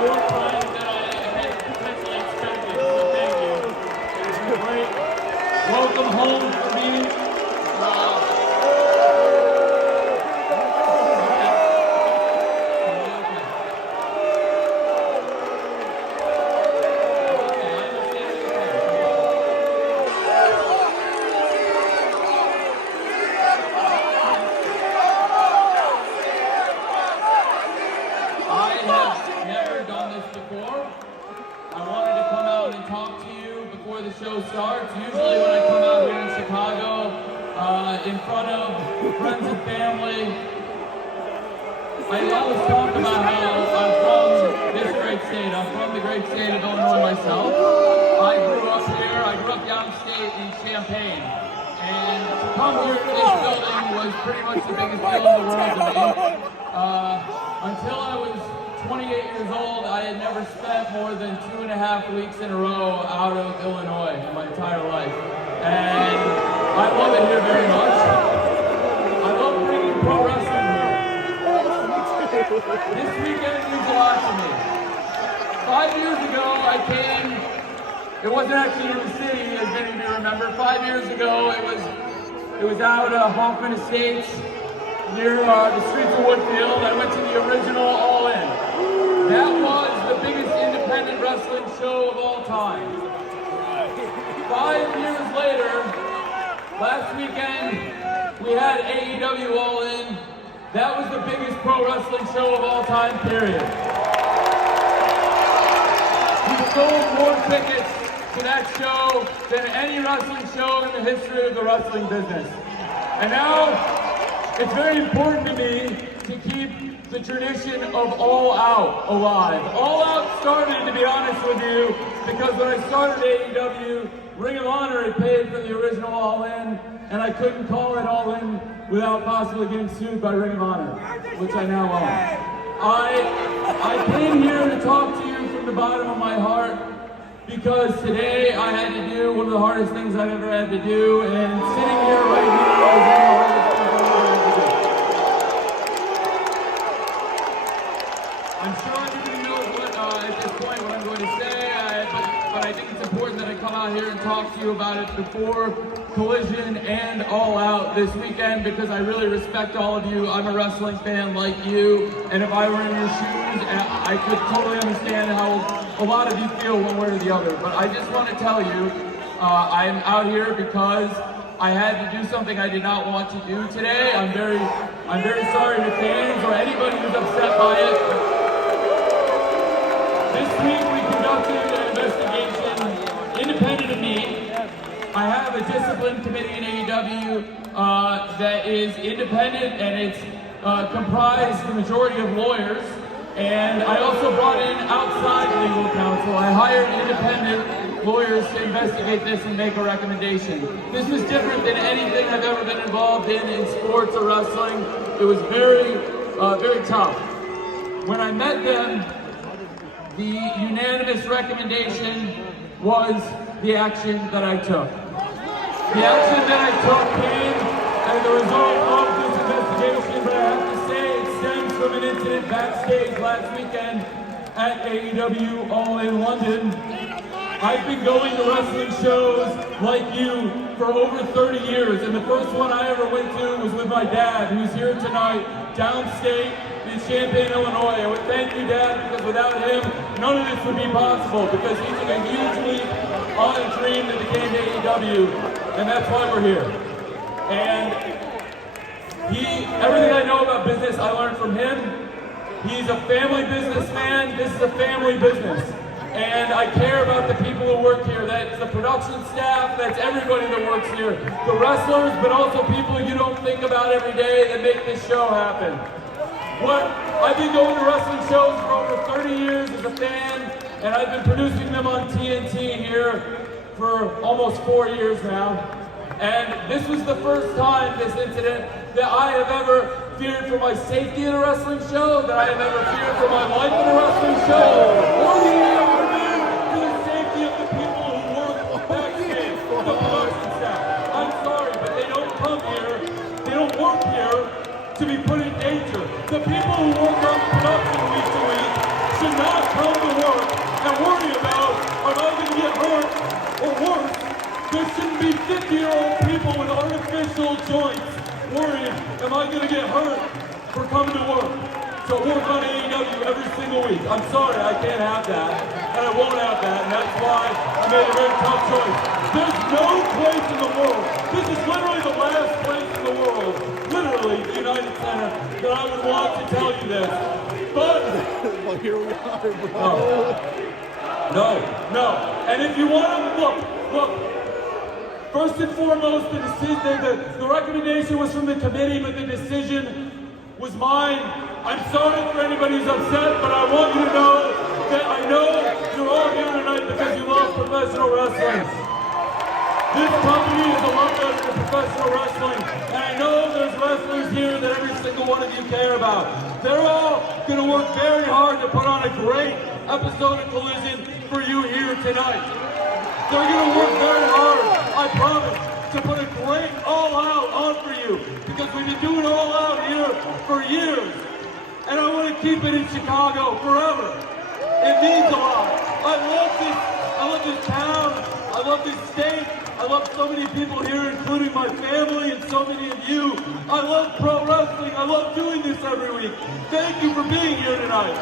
more time than I had potentially expected, so thank you. It's been a great welcome home for me. The show starts. Usually when I come out here in Chicago, in front of friends and family, I always talk about how I'm from this great state. I'm from the great state of Illinois myself. I grew up here. I grew up downstate in Champaign. And to come here to this building was pretty much the biggest deal in the world to me. Until I was 28 years old, I had never spent more than 2.5 weeks in a row out of Illinois in my entire life. And I love it here very much. I love bringing pro wrestling here. This weekend means a lot to me. 5 years ago, I came, it wasn't actually in the city, as many of you remember. 5 years ago, it was out Hoffman Estates, near the streets of Woodfield. I went to the original All In. That was the biggest independent wrestling show of all time. 5 years later, last weekend, we had AEW All In. That was the biggest pro wrestling show of all time, period. We sold more tickets to that show than any wrestling show in the history of the wrestling business. And now, it's very important to me to keep the tradition of All Out alive. All Out started, to be honest with you, because when I started AEW, Ring of Honor had paid for the original All In, and I couldn't call it All In without possibly getting sued by Ring of Honor, which I now own. I came here to talk to you from the bottom of my heart because today I had to do one of the hardest things I've ever had to do, and sitting here right here is one of the hardest things I've ever had to do. I'm sure everybody knows at this point what I'm going to say, but I think it's important that I come out here and talk to you about it before Collision and All Out this weekend, because I really respect all of you. I'm a wrestling fan like you, and if I were in your shoes, I could totally understand how a lot of you feel one way or the other. But I just want to tell you, I'm out here because I had to do something I did not want to do today. I'm very sorry to fans or anybody who's upset by it. This week we conducted an investigation independent of me. I have a discipline committee in AEW that is independent, and it's comprised the majority of lawyers. And I also brought in outside legal counsel. I hired independent lawyers to investigate this and make a recommendation. This was different than anything I've ever been involved in sports or wrestling. It was very, very tough. When I met them, the unanimous recommendation was the action that I took. The action that I took came as a result of this investigation, but I have to say it stems from an incident backstage last weekend at AEW All In London. I've been going to wrestling shows like you for over 30 years, and the first one I ever went to was with my dad, who's here tonight, downstate in Champaign, Illinois. I would thank you, Dad, because without him, none of this would be possible, because he took a huge leap on a dream that became AEW, and that's why we're here. And everything I know about business, I learned from him. He's a family businessman. This is a family business. And I care about the people who work here. That's the production staff, that's everybody that works here. The wrestlers, but also people you don't think about every day that make this show happen. I've been going to wrestling shows for over 30 years as a fan, and I've been producing them on TNT here for almost 4 years now. And this was the first time, this incident, that I have ever feared for my safety in a wrestling show, that I have ever feared for my life in a wrestling show, or that I have ever feared for the safety of the people who work backstage, the production staff. I'm sorry, but they don't come here, they don't work here to be put in danger. The people who work on production week to week should not come not going to get hurt for coming to work. So work on AEW every single week. I'm sorry, I can't have that, and I won't have that, and that's why I made a very tough choice. There's no place in the world, this is literally the last place in the world, literally the United Center, that I would want to tell you this. But well, here we are, bro. No. And if you want to look. First and foremost, the recommendation was from the committee, but the decision was mine. I'm sorry for anybody who's upset, but I want you to know that I know you're all here tonight because you love professional wrestling. This company is a lot better than professional wrestling, and I know there's wrestlers here that every single one of you care about. They're all going to work very hard to put on a great episode of Collision for you here tonight. They're going to work very hard, I promise, to put a great all-out on for you, because we've been doing all-out here for years. And I want to keep it in Chicago forever. It means a lot. I love this town. I love this state. I love so many people here, including my family and so many of you. I love pro wrestling. I love doing this every week. Thank you for being here tonight.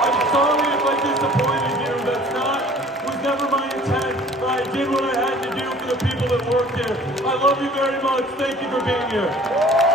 I'm sorry if I disappointed you. Was never my intent, but I did what I had to do for the people that work here. I love you very much. Thank you for being here.